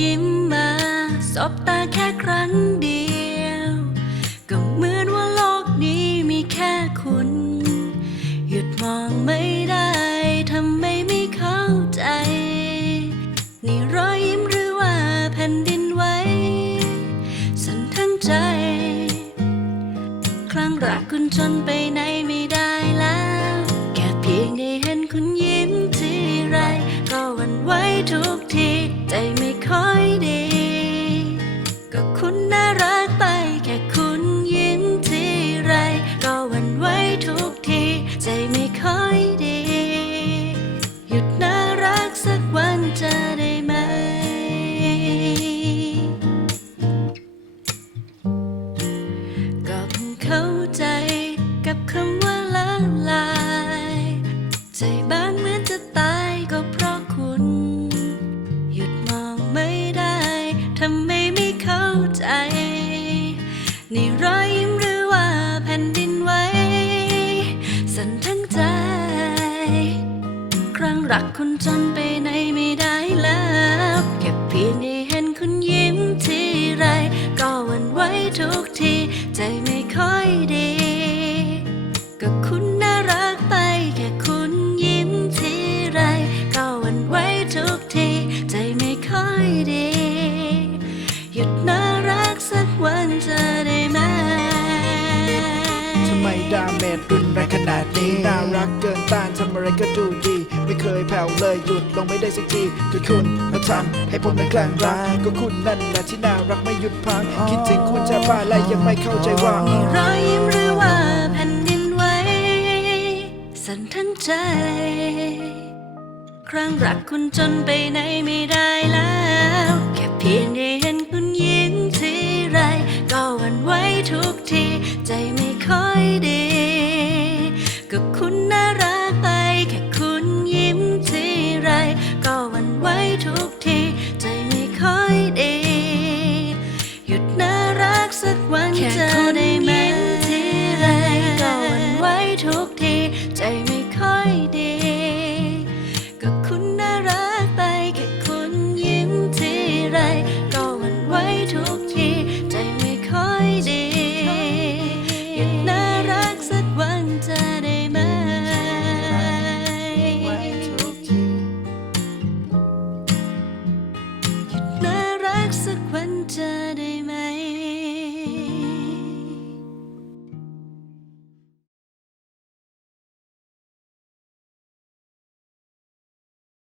ยิ้มมาสบตาแค่ครั้งเดียว ก็เหมือนว่าโลกนี้มีแค่คุณ หยุดมองไม่ได้ทำไมไม่เข้าใจ นี่รอยยิ้มหรือว่าแผ่นดินไหวสั่นทั้งใจ ครั้งรักคุณจนไปไหนไม่ได้แล้ว แค่เพียงได้เห็นคุณยิ้มทีไร ก็หวันไหวทุกที ใจไม่ค่อยดี หยุดน่ารักสักวันจะได้ไหม ก็เพิ่งเข้าใจกับคำว่าละลาย ใจบ้างเหมือนจะตายก็เพราะคุณ หยุดมองไม่ได้ทำไมไม่เข้าใจ นี่รอ งใจ ครั้งรักคุณจนไปไหนไม่ได้แล้วาเมจรุนแรงขนาดนี้น่ารักเกินต้านทำอะไรก็ดูดี ไม่เคยแผ่วเลยหยุดลงไม่ได้สักทีคือคุณมาทำให้ผมนั้นแกล้งรักก็คุณนั่นแหละที่น่ารักไม่หยุดพัง คิดถึงคุณจะบ้าและยังไม่เข้าใจว่ามีรอยยิ้มหรือว่าแผ่นดินไหวสั่นทั้งใจ ครั้งรักคุณจนไปไหนไม่ได้แล้ว แค่เพียงได้เห็นคุณ น่ารักไป